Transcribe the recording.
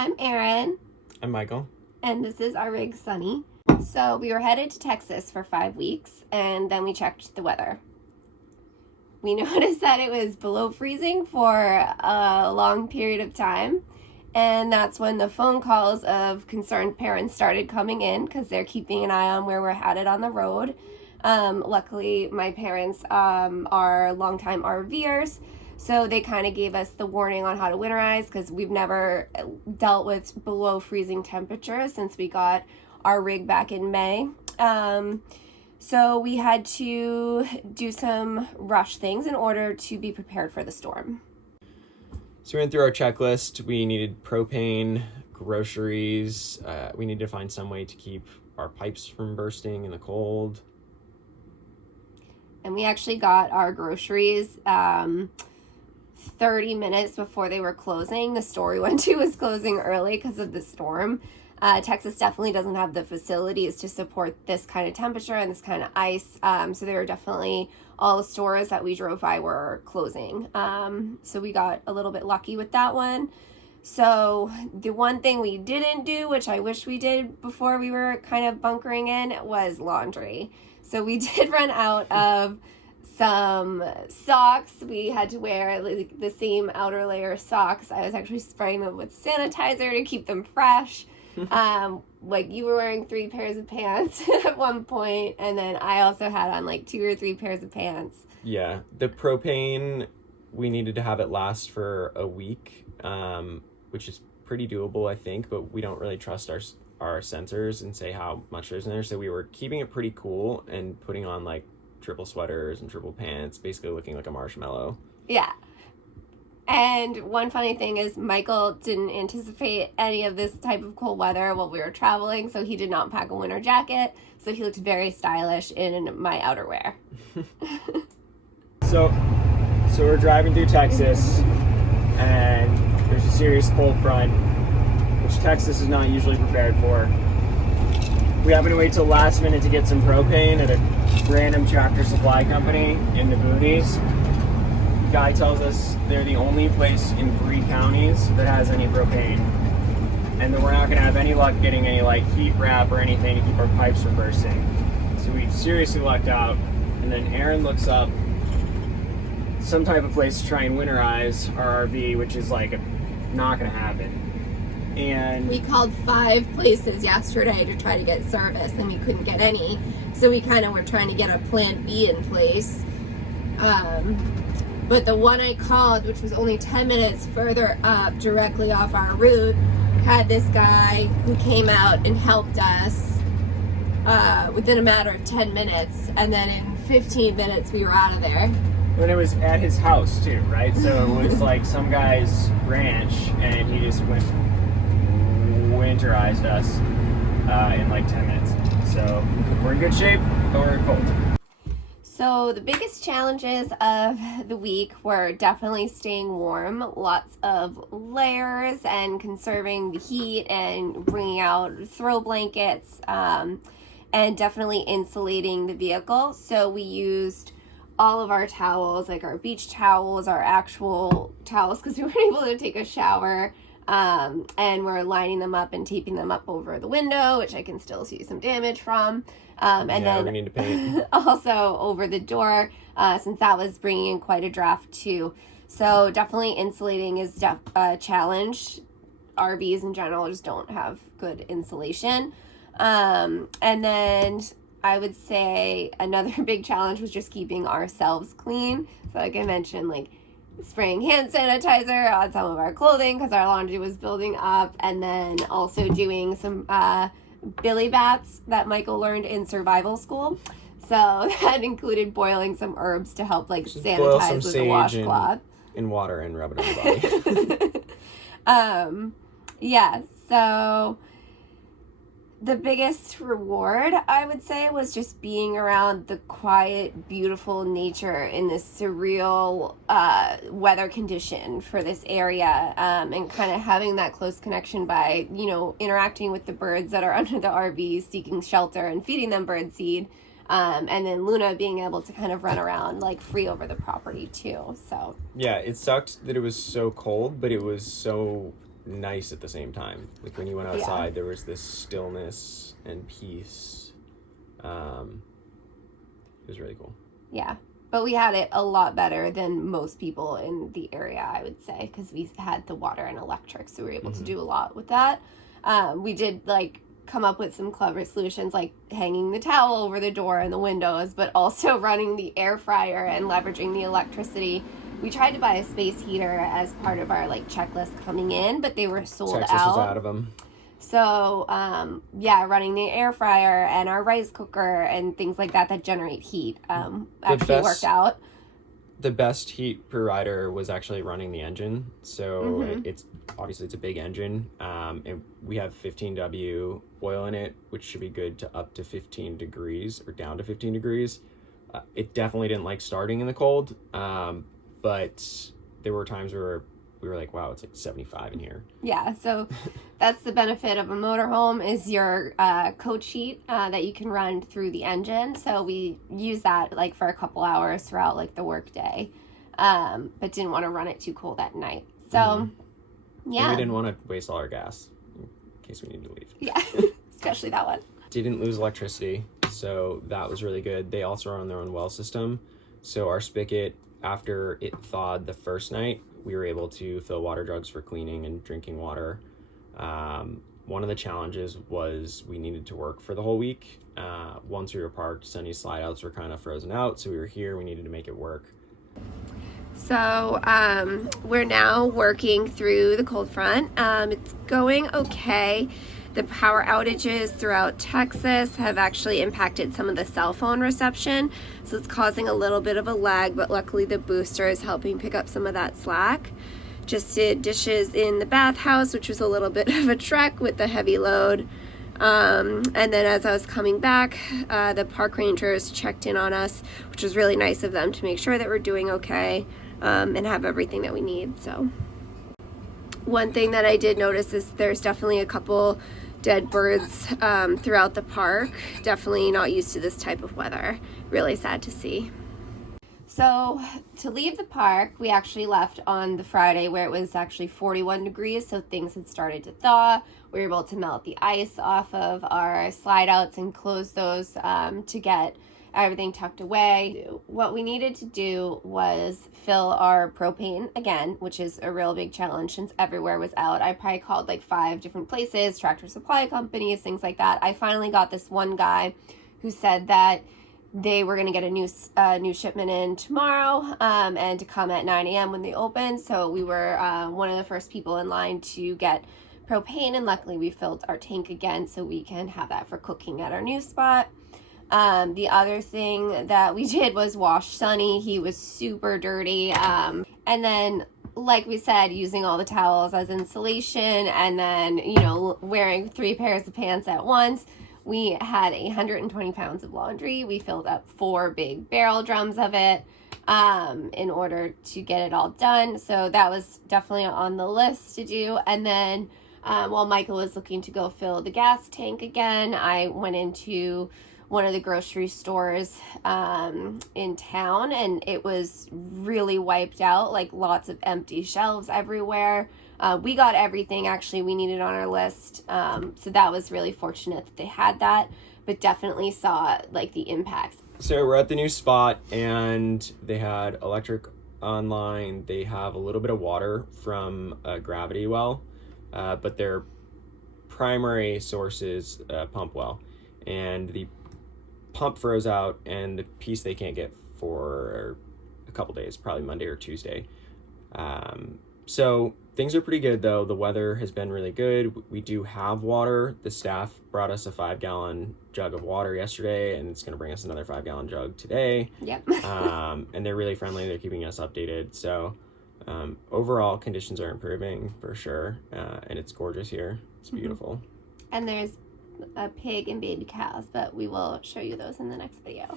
I'm Erin. I'm Michael. And this is RVing Sunny. So we were headed to Texas for 5 weeks, and then we checked the weather. We noticed that it was below freezing for a long period of time, and that's when the phone calls of concerned parents started coming in because they're keeping an eye on where we're headed on the road. Luckily, my parents are longtime RVers, so they kind of gave us the warning on how to winterize because we've never dealt with below freezing temperatures since we got our rig back in May. So we had to do some rush things in order to be prepared for the storm. So we went through our checklist. We needed propane, groceries. We needed to find some way to keep our pipes from bursting in the cold. And we actually got our groceries 30 minutes before they were closing. The store we went to was closing early because of the storm. Texas definitely doesn't have the facilities to support this kind of temperature and this kind of ice. So there were definitely all the stores that we drove by were closing. So we got a little bit lucky with that one. So the one thing we didn't do, which I wish we did before we were kind of bunkering in, was laundry. So we did run out of some socks. We had to wear like the same outer layer of socks. I was actually spraying them with sanitizer to keep them fresh. Like you were wearing 3 pairs of pants at one point, and then I also had on like 2 or 3 pairs of pants. Yeah, the propane, we needed to have it last for a week, which is pretty doable, I think, but we don't really trust our sensors and say how much there's in there, so we were keeping it pretty cool and putting on like triple sweaters and triple pants, basically looking like a marshmallow. Yeah. And one funny thing is Michael didn't anticipate any of this type of cold weather while we were traveling, so he did not pack a winter jacket, so he looked very stylish in my outerwear. So we're driving through Texas, and there's a serious cold front, which Texas is not usually prepared for. We happen to wait till last minute to get some propane at a random tractor supply company in the boonies. The guy tells us they're the only place in 3 counties that has any propane, and that we're not gonna have any luck getting any like heat wrap or anything to keep our pipes from bursting. So we seriously lucked out, and then Erin looks up some type of place to try and winterize our RV, which is like not gonna happen. And we called 5 places yesterday to try to get service, and we couldn't get any. So we kind of were trying to get a plan B in place. But the one I called, which was only 10 minutes further up, directly off our route, had this guy who came out and helped us within a matter of 10 minutes. And then in 15 minutes, we were out of there. And it was at his house, too, right? So it was like some guy's ranch, and he just winterized us in like 10 minutes. So we're in good shape, but we're cold. So the biggest challenges of the week were definitely staying warm, lots of layers and conserving the heat and bringing out throw blankets, and definitely insulating the vehicle. So we used all of our towels, like our beach towels, our actual towels, because we weren't able to take a shower. And we're lining them up and taping them up over the window, which I can still see some damage from. And then we need to paint. Also over the door, since that was bringing in quite a draft too. So definitely insulating is a challenge. RVs in general just don't have good insulation. And then I would say another big challenge was just keeping ourselves clean. So like I mentioned, like spraying hand sanitizer on some of our clothing because our laundry was building up, and then also doing some billy baths that Michael learned in survival school. So that included boiling some herbs to help like sanitize with a washcloth in water and rub it on the body. Yeah, so the biggest reward, I would say, was just being around the quiet, beautiful nature in this surreal weather condition for this area, and kind of having that close connection by, interacting with the birds that are under the RV, seeking shelter and feeding them bird seed, and then Luna being able to kind of run around like free over the property too. So yeah, it sucked that it was so cold, but it was so nice at the same time. Like when you went outside, there was this stillness and peace. It was really cool. Yeah. But we had it a lot better than most people in the area, I would say, because we had the water and electric, so we were able to do a lot with that. We did, like, come up with some clever solutions, like hanging the towel over the door and the windows, but also running the air fryer and leveraging the electricity. We tried to buy a space heater as part of our, like, checklist coming in, but they were sold Texas out. was out of them. So, running the air fryer and our rice cooker and things like that generate heat actually worked out. The best heat provider was actually running the engine. So it's a big engine. And we have 15W oil in it, which should be good to up to 15 degrees or down to 15 degrees. It definitely didn't like starting in the cold. But there were times where we were like, wow, it's like 75 in here. Yeah, so that's the benefit of a motorhome is your coach heat that you can run through the engine. So we use that like for a couple hours throughout like the work day, but didn't want to run it too cold at night. So, yeah. And we didn't want to waste all our gas in case we needed to leave. Yeah, especially that one. Didn't lose electricity, so that was really good. They also run their own well system. So our spigot, after it thawed the first night, we were able to fill water jugs for cleaning and drinking water. One of the challenges was we needed to work for the whole week. Once we were parked, Sunny's slide outs were kind of frozen out, so we were here. We needed to make it work. So we're now working through the cold front. It's going okay. The power outages throughout Texas have actually impacted some of the cell phone reception, so it's causing a little bit of a lag, but luckily the booster is helping pick up some of that slack. Just did dishes in the bathhouse, which was a little bit of a trek with the heavy load. And then as I was coming back, the park rangers checked in on us, which was really nice of them to make sure that we're doing okay and have everything that we need. So one thing that I did notice is there's definitely a couple dead birds throughout the park. Definitely not used to this type of weather. Really sad to see. So to leave the park, we actually left on the Friday where it was actually 41 degrees, so things had started to thaw. We were able to melt the ice off of our slide outs and close those to get everything tucked away. What we needed to do was fill our propane again, which is a real big challenge since everywhere was out. I probably called like 5 different places, Tractor Supply companies, things like that. I finally got this one guy who said that they were going to get a new shipment in tomorrow and to come at 9 a.m. when they open. So we were one of the first people in line to get propane, and luckily we filled our tank again so we can have that for cooking at our new spot. The other thing that we did was wash Sunny. He was super dirty. And then, like we said, using all the towels as insulation and then, wearing 3 pairs of pants at once. We had 120 pounds of laundry. We filled up 4 big barrel drums of it in order to get it all done. So that was definitely on the list to do. And then while Michael was looking to go fill the gas tank again, I went into one of the grocery stores in town, and it was really wiped out, like lots of empty shelves everywhere. We got everything actually we needed on our list, so that was really fortunate that they had that, but definitely saw like the impacts. So we're at the new spot, and they had electric online. They have a little bit of water from a gravity well, but their primary source is a pump well, and the pump froze out, and the piece they can't get for a couple days, probably Monday or Tuesday. So things are pretty good though. The weather has been really good. We do have water. The staff brought us a 5-gallon jug of water yesterday, and it's going to bring us another 5-gallon jug today. Yep. And they're really friendly. They're keeping us updated. So overall conditions are improving for sure. And it's gorgeous here. It's beautiful. And there's a pig and baby cows, but we will show you those in the next video.